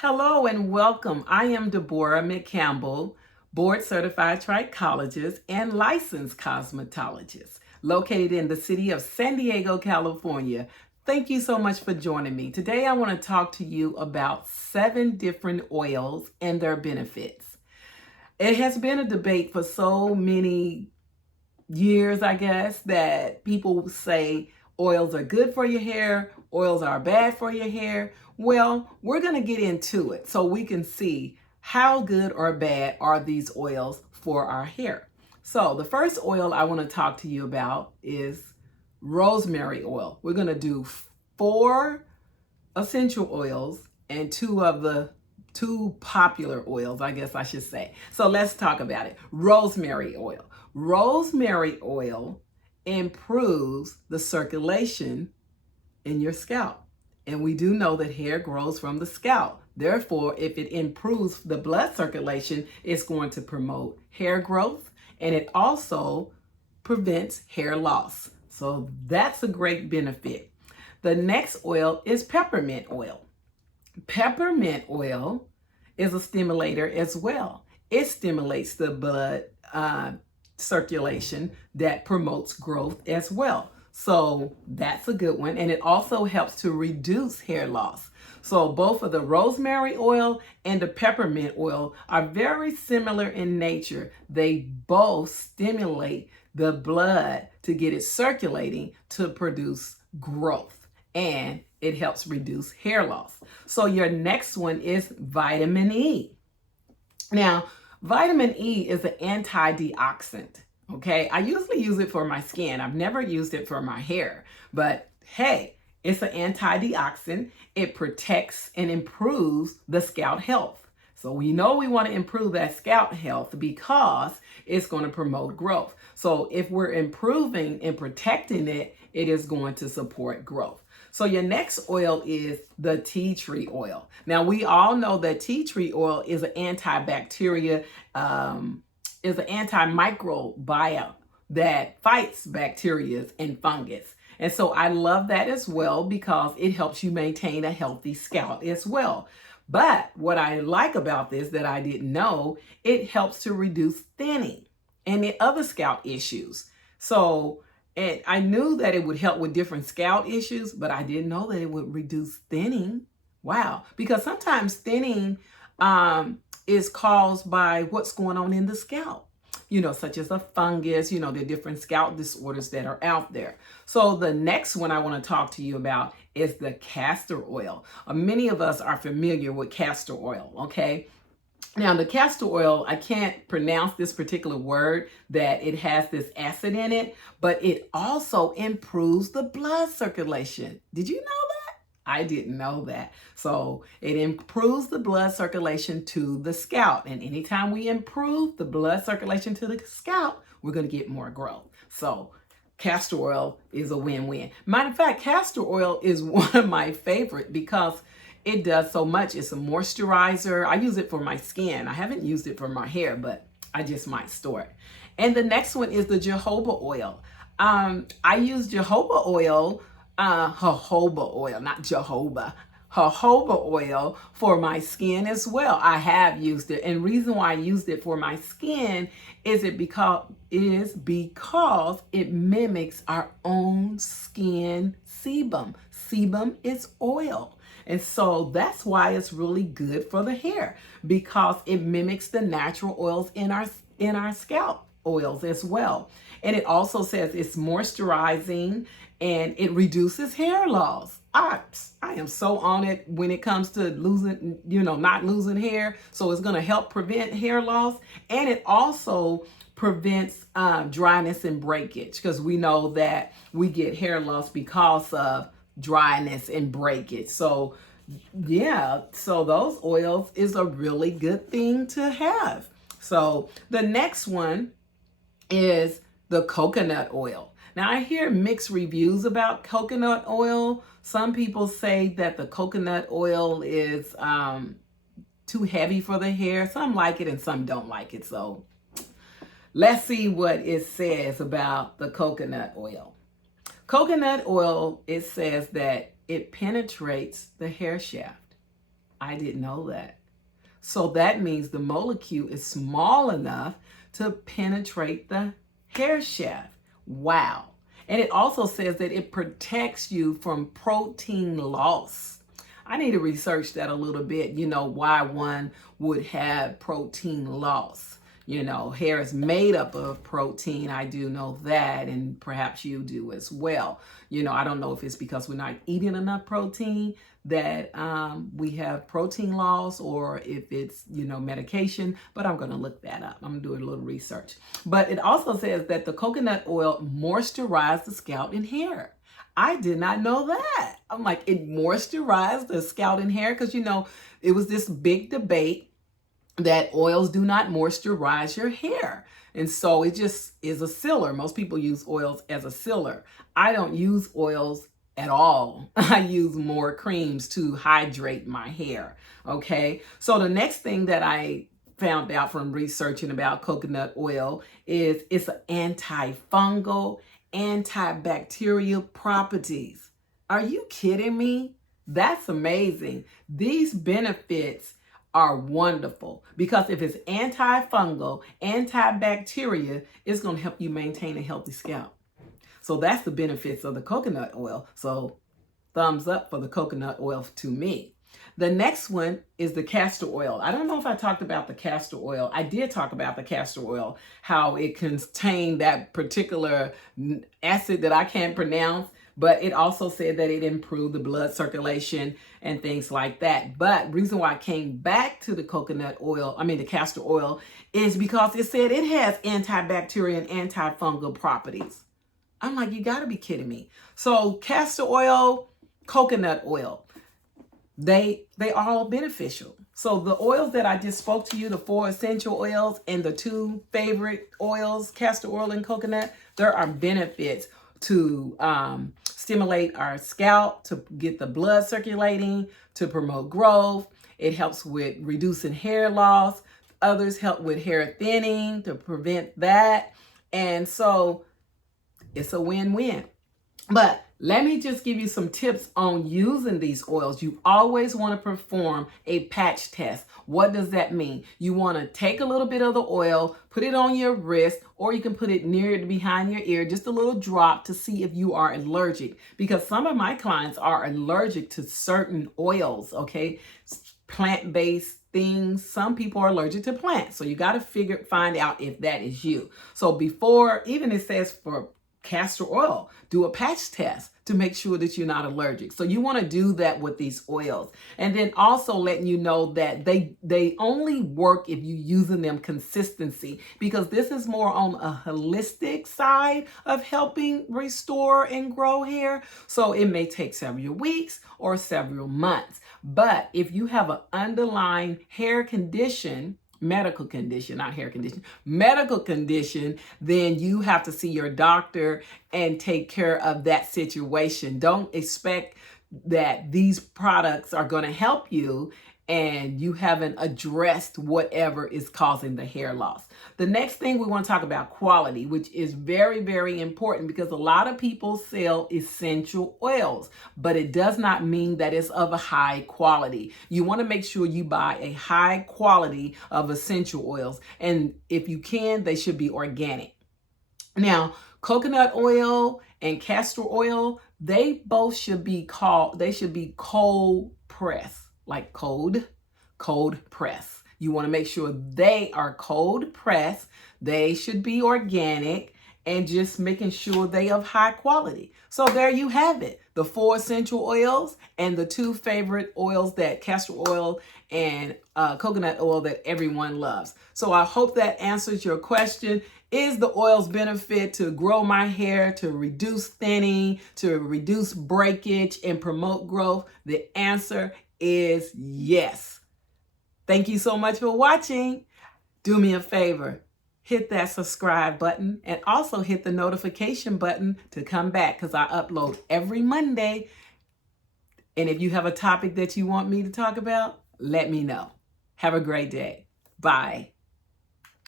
Hello and welcome. I am DeBorah McCampbell, board certified trichologist and licensed cosmetologist, located in the city of San Diego, California. Thank you so much for joining me. Today I want to talk to you about 7 different oils and their benefits. It has been a debate for so many years, I guess, that people say oils are good for your hair, oils are bad for your hair. Well, we're going to get into it so we can see how good or bad are these oils for our hair. So the first oil I want to talk to you about is rosemary oil. We're going to do 4 essential oils and 2 of the 2 popular oils, I guess I should say. So let's talk about it. Rosemary oil. Rosemary oil improves the circulation in your scalp. And we do know that hair grows from the scalp. Therefore, if it improves the blood circulation, it's going to promote hair growth, and it also prevents hair loss. So that's a great benefit. The next oil is peppermint oil. Peppermint oil is a stimulator as well. It stimulates the blood circulation that promotes growth as well. So that's a good one. And it also helps to reduce hair loss. So both of the rosemary oil and the peppermint oil are very similar in nature. They both stimulate the blood to get it circulating to produce growth, and it helps reduce hair loss. So your next one is vitamin E. Now, vitamin E is an antioxidant. Okay, I usually use it for my skin. I've never used it for my hair, but hey, it's an antioxidant. It protects and improves the scalp health. So we know we want to improve that scalp health because it's going to promote growth. So if we're improving and protecting it, it is going to support growth. So your next oil is the tea tree oil. Now we all know that tea tree oil is an antibacterial, is an antimicrobial that fights bacteria and fungus. And so I love that as well because it helps you maintain a healthy scalp as well. But what I like about this that I didn't know, it helps to reduce thinning and the other scalp issues. So and I knew that it would help with different scalp issues, but I didn't know that it would reduce thinning. Wow. Because sometimes thinning is caused by what's going on in the scalp, such as a fungus, the different scalp disorders that are out there. So the next one I want to talk to you about is the castor oil. Many of us are familiar with castor oil, okay? Now, the castor oil, I can't pronounce this particular word, that it has this acid in it, but it also improves the blood circulation. Did you know that? I didn't know that. So it improves the blood circulation to the scalp. And anytime we improve the blood circulation to the scalp, we're going to get more growth. So castor oil is a win-win. Matter of fact, castor oil is one of my favorite because it does so much. It's a moisturizer. I use it for my skin. I haven't used it for my hair, but I just might store it. And the next one is the jojoba oil. I use jojoba oil, jojoba oil, not Jehovah. Jojoba oil for my skin as well. I have used it, and reason why I used it for my skin is because it mimics our own skin sebum. Sebum is oil. And so that's why it's really good for the hair, because it mimics the natural oils in our scalp oils as well. And it also says it's moisturizing and it reduces hair loss. I am so on it when it comes to losing, not losing hair. So it's going to help prevent hair loss. And it also prevents dryness and breakage, because we know that we get hair loss because of dryness and breakage. So yeah, so those oils is a really good thing to have. So the next one is the coconut oil. Now I hear mixed reviews about coconut oil. Some people say that the coconut oil is too heavy for the hair. Some like it and some don't like it. So let's see what it says about the coconut oil. Coconut oil, it says that it penetrates the hair shaft. I didn't know that. So that means the molecule is small enough to penetrate the hair shaft. Wow. And it also says that it protects you from protein loss. I need to research that a little bit, why one would have protein loss. Hair is made up of protein. I do know that, and perhaps you do as well. I don't know if it's because we're not eating enough protein that we have protein loss, or if it's, medication, but I'm going to look that up. I'm going to do a little research. But it also says that the coconut oil moisturizes the scalp and hair. I did not know that. I'm like, it moisturized the scalp and hair because, it was this big debate that oils do not moisturize your hair. And so it just is a sealer. Most people use oils as a sealer. I don't use oils at all. I use more creams to hydrate my hair. Okay. So the next thing that I found out from researching about coconut oil is it's an antifungal, antibacterial properties. Are you kidding me? That's amazing. These benefits are wonderful because if it's antifungal, antibacterial, it's going to help you maintain a healthy scalp. So that's the benefits of the coconut oil. So thumbs up for the coconut oil to me. The next one is the castor oil. I don't know if I talked about the castor oil. I did talk about the castor oil, how it contained that particular acid that I can't pronounce, but it also said that it improved the blood circulation and things like that. But reason why I came back to the the castor oil, is because it said it has antibacterial and antifungal properties. I'm like, you gotta be kidding me. So castor oil, coconut oil, they are all beneficial. So the oils that I just spoke to you, the 4 essential oils and the 2 favorite oils, castor oil and coconut, there are benefits to stimulate our scalp, to get the blood circulating, to promote growth. It helps with reducing hair loss. Others help with hair thinning to prevent that. And so it's a win-win. But let me just give you some tips on using these oils. You always want to perform a patch test. What does that mean? You want to take a little bit of the oil, put it on your wrist, or you can put it near behind your ear, just a little drop to see if you are allergic. Because some of my clients are allergic to certain oils, okay? Plant-based things. Some people are allergic to plants. So you got to find out if that is you. So before, even it says for castor oil, do a patch test to make sure that you're not allergic. So you want to do that with these oils. And then also letting you know that they only work if you're using them consistency, because this is more on a holistic side of helping restore and grow hair. So it may take several weeks or several months. But if you have an underlying hair condition, medical condition, not hair condition, medical condition, then you have to see your doctor and take care of that situation. Don't expect that these products are going to help you and you haven't addressed whatever is causing the hair loss. The next thing we want to talk about, quality, which is very, very important, because a lot of people sell essential oils, but it does not mean that it's of a high quality. You want to make sure you buy a high quality of essential oils, and if you can, they should be organic. Now, coconut oil and castor oil, they both should be cold pressed. Like cold press. You want to make sure they are cold pressed. They should be organic, and just making sure they of high quality. So there you have it. The 4 essential oils and the 2 favorite oils, that castor oil and coconut oil, that everyone loves. So I hope that answers your question. Is the oils benefit to grow my hair, to reduce thinning, to reduce breakage and promote growth? The answer is yes. Thank you so much for watching. Do me a favor, hit that subscribe button and also hit the notification button to come back, because I upload every Monday. And if you have a topic that you want me to talk about, let me know. Have a great day. Bye.